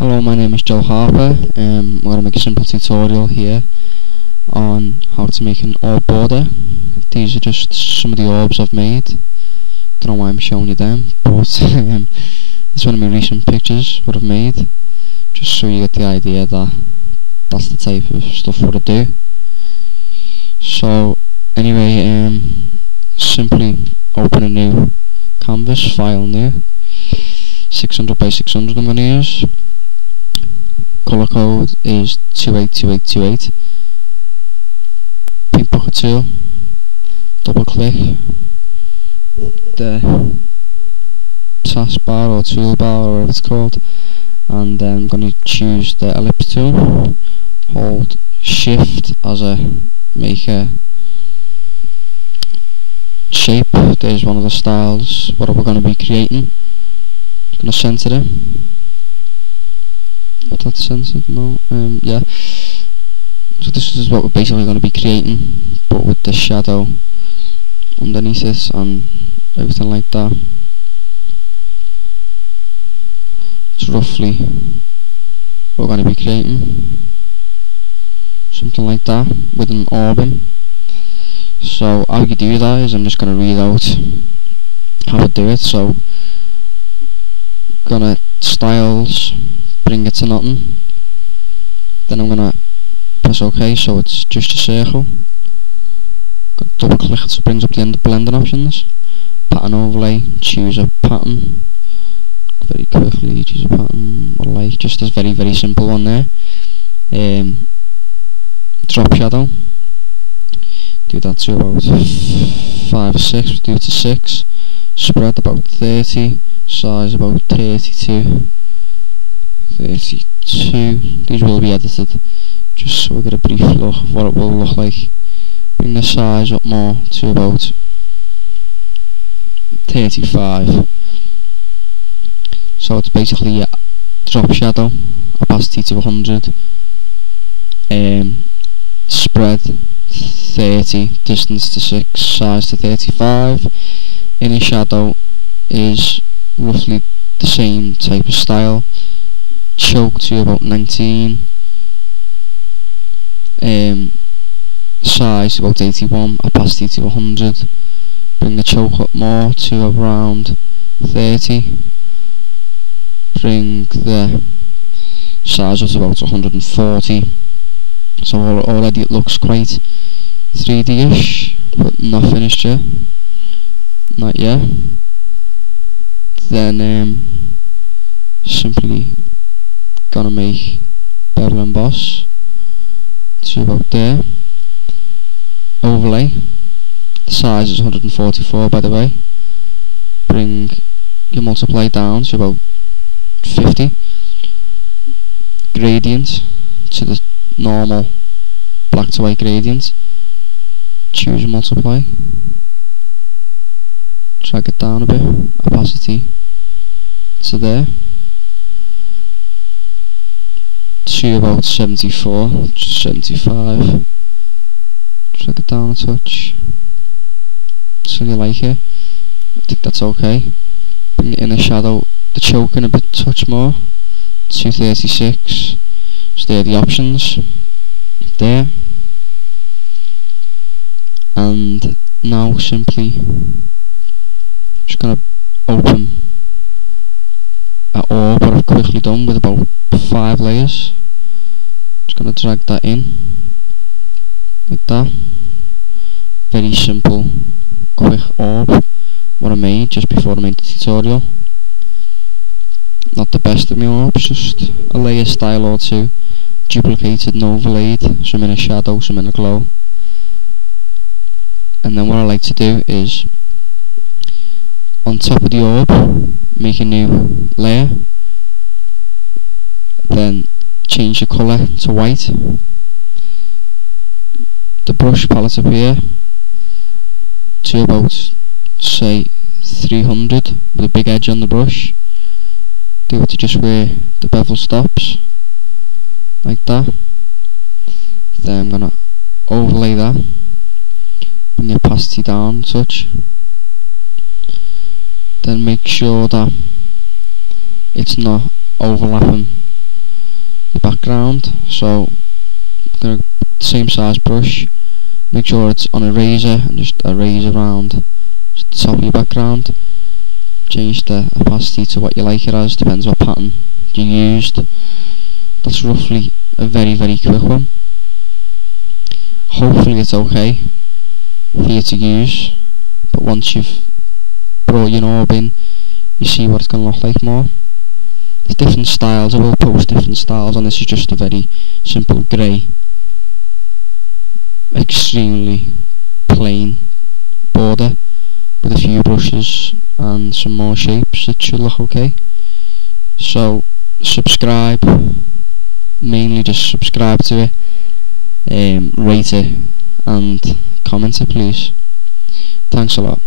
Hello, my name is Harper. I'm going to make a simple tutorial here on how to make an orb border. These are just some of the orbs I've made. Don't know why I'm showing you them, but it's one of my recent pictures what I've made, just so you get the idea that that's the type of stuff what I do. So anyway, simply open a new canvas, file new, 600 by 600 I'm going to use. Colour code is 282828. Paint bucket tool, double click the taskbar or toolbar or whatever it's called, and then I'm going to choose the ellipse tool, hold shift as a make a shape. There's one of the styles what we're going to be creating. Just going to centre it. If that's censored, no. Yeah. So this is what we're basically going to be creating, but with the shadow underneath it and everything like that. It's roughly what we're going to be creating, something like that with an orb. So how you do that is I'm just going to read out how I do it. So gonna styles, bring it to nothing, then I'm gonna press OK, so it's just a circle. Double click it so it brings up the end of blending options, pattern overlay, choose a pattern, very quickly choose a pattern I like, just this very simple one there. Drop shadow, do that to about 5 or 6, do it to 6, spread about 30, size about 32. These will be edited just so we get a brief look of what it will look like. Bring the size up more to about 35. So it's basically a drop shadow, opacity to 100, spread 30, distance to 6, size to 35. Inner shadow is roughly the same type of style, choke to about 19, size about 81, opacity to 100, bring the choke up more to around 30, bring the size up to about 140. So already it looks quite 3D-ish, but not finished yet, not yet. Then simply gonna make bevel emboss to about there. Overlay, the size is 144 by the way. Bring your multiply down to about 50. Gradient to the normal black to white gradient. Choose multiply. Drag it down a bit. Opacity to there. To about 74, 75. Drag it down a touch so you like it. I think that's okay. Bring the inner shadow, the choke in a bit touch more, 236. So there are the options there. And now simply just gonna open an orb what I've quickly done with about 5 layers. Just gonna drag that in like that. Very simple, quick orb what I made just before I made the tutorial. Not the best of my orbs, just a layer style or two, duplicated and overlaid, some in a shadow, some in a glow. And then what I like to do is on top of the orb make a new layer, then change the colour to white. The brush palette up here to about say 300 with a big edge on the brush. Do it to just where the bevel stops, like that. Then I'm gonna overlay that, bring the opacity down a touch, then make sure that it's not overlapping your background. So I'm gonna same size brush, make sure it's on a razor and just erase around just the top of your background. Change the opacity to what you like it as, depends what pattern you used. That's roughly a very quick one. Hopefully it's okay for you to use, but once you've brought your orb in, you see what it's going to look like more. There's different styles, I will post different styles, and this is just a very simple grey, extremely plain border with a few brushes and some more shapes. It should look okay. So subscribe, mainly just subscribe to it, rate it and comment it please. Thanks a lot.